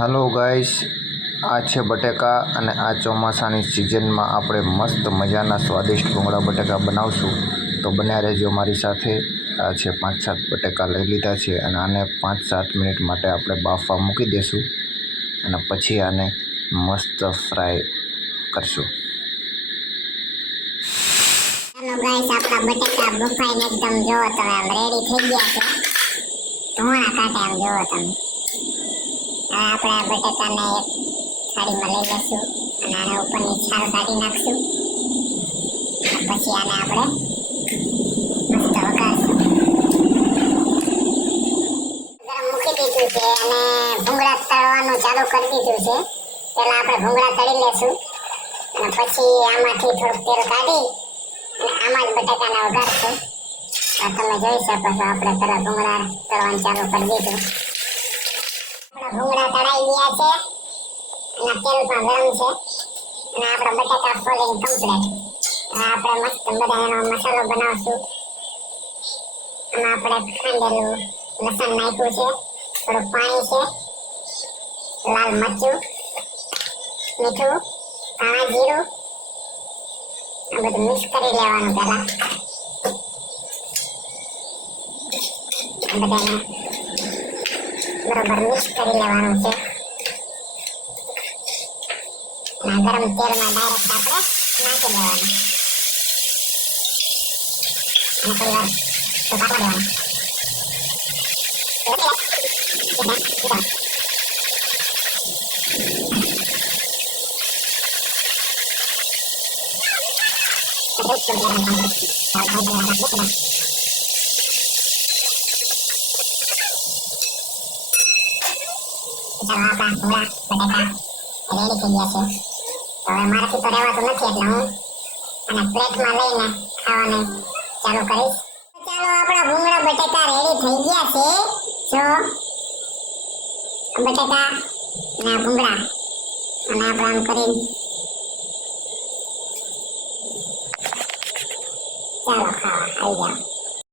Hello guys, आ छे बटेका અને આ ચોમાસાની સિઝનમાં આપણે મસ્ત મજાના સ્વાદિષ્ટ ભૂંગળા બટેકા બનાવશું। તો બન્યા રહેજો મારી સાથે। આ છે 5-7 બટેકા લઈ લીધા છે અને આને 5-7 મિનિટ માટે આપણે બાફવા મૂકી દેશું અને પછી આને મસ્ત ફ્રાય કરશું। हेलो गाइस, आपका बटेका बफाઈને एकदम जो તમે આમ રેડી થઈ ગયા છે। ધોણા કાઢે આમ જો તમે। હવે આપણે આ બટેકાને એક થાળીમાં લઈ લેશું અને આના ઉપરની છાલ કાઢી નાખશું। પછી આને આપણે મસ્ત વઘારશું। ગરમ મૂકી દીધું છે અને ભૂંગળા તળવાનું ચાલુ કરી દીધું છે। પહેલા આપણે ભૂંગળા તળી લેશું અને પછી આમાંથી થોડું તેલ કાઢી અને આમાં જ બટાકાના વઘારશું। આ તમે જોઈ શકો છો, આપણે પહેલા ભૂંગળા તળવાનું ચાલુ કરી દીધું। આપણા ભૂંગળા તળાઈ ગયા છે અને તેલ પણ ગરમ છે અને આપણા બટાકા ફોલીને કમ્પ્લીટ। આપણે મસ્ત બધા એનો મસાલો બનાવશું। આમાં આપણે ખાંડેલું લસણ નાખ્યું છે, થોડું પાણી છે, લાલ મરચું, મીઠું, ધાણા જીરું, આ બધું મિક્સ કરી લેવાનું પહેલા। બધાને બરોબર મિક્સ કરી લેવાનું છે અને ગરમ તેલમાં ડાયરેક્ટ આપણે નાખી દેવાનું અને થોડી વાર સુકાવા દેવાનું। ચાલો આપણા ભૂંગળા બટાકા રેડી થઈ ગયા છે। તો હવે મારાથી તો રહેવાતું નથી એટલે હું અને પ્લેટમાં લઈને ખાવાનું ચાલુ કરીશ। ચાલો આપણા ભૂંગળા બટાકા રેડી થઈ ગયા છે। જો બટાકા અને ભૂંગળા અને આપણે આમ કરીને ચાલો ખાવા આવી જાઓ।